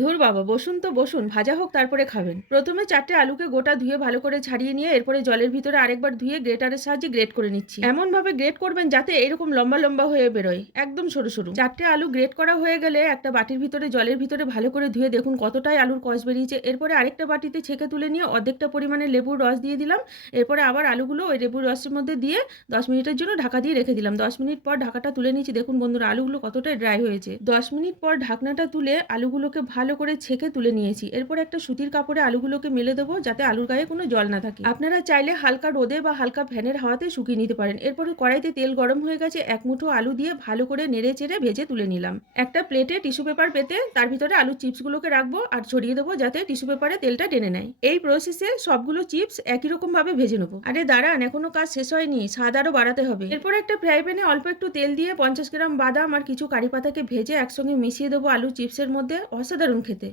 ধুর বাবা, বসুন তো বসুন, ভাজা হোক তারপরে খাবেন। প্রথমে ৪ টে আলুকে গোটা ধুয়ে ভালো করে ছাড়িয়ে নিয়ে এরপরে জলের ভিতরে আরেকবার ধুয়ে গ্রেটারের সাহায্যে গ্রেট করে নিচ্ছি। এমনভাবে গ্রেট করবেন যাতে এরকম লম্বা, লম্বা হয়ে বেরোয়। একদম সরু, সরু। ৪ টে আলু গ্রেট করা হয়ে গেলে একটা বাটির ভিতরে জলের ভিতরে ভালো করে ধুয়ে দেখুন কতটাই আলুর কষ বেরিয়েছে। এরপরে আরেকটা বাটিতে ছেঁকে তুলে নিয়ে অর্ধেকটা পরিমাণে লেবুর রস দিয়ে দিলাম। এরপরে আবার আলুগুলো ওই লেবুর রসের মধ্যে দিয়ে ১০ মিনিটের জন্য ঢাকা দিয়ে রেখে দিলাম। ১০ মিনিট পর ঢাকাটা তুলে নিয়েছি। দেখুন বন্ধুরা, আলুগুলো কতটাই ড্রাই হয়েছে। ১০ মিনিট পর ঢাকনাটা তুলে আলুগুলোকে ভালো করে ছেঁকে তুলে নিয়েছি। এরপর একটা সুতির কাপড়ে আলুগুলোকে মেলে দেবো যাতে আলুর গায়ে কোনো জল না থাকে। আপনারা চাইলে হালকা রোদে বা হালকা ফ্যানের হাওয়াতে শুকিয়ে নিতে পারেন। এরপরে কড়াইতে তেল গরম হয়ে গেছে, এক মুঠো আলু দিয়ে ভালো করে নেড়ে চেড়ে ভেজে তুলে নিলাম। একটা প্লেটে টিস্যু পেপার পেতে তার ভিতরে আলুর চিপসগুলোকে রাখবো আর ছড়িয়ে দেবো যাতে টিস্যু পেপারে তেলটা টেনে নেয়। এই প্রসেসে সবগুলো চিপস একই রকম ভাবে ভেজে নেবো। আরে দাঁড়ান, এখনো কাজ শেষ হয়নি, স্বাদ আরো বাড়াতে হবে। এরপর একটা ফ্রাই প্যানে অল্প একটু তেল দিয়ে 50 গ্রাম বাদাম আর কিছু কারি পাতাকে ভেজে একসঙ্গে মিশিয়ে দেবো আলু চিপসের মধ্যে। অসাধারণ খেতে।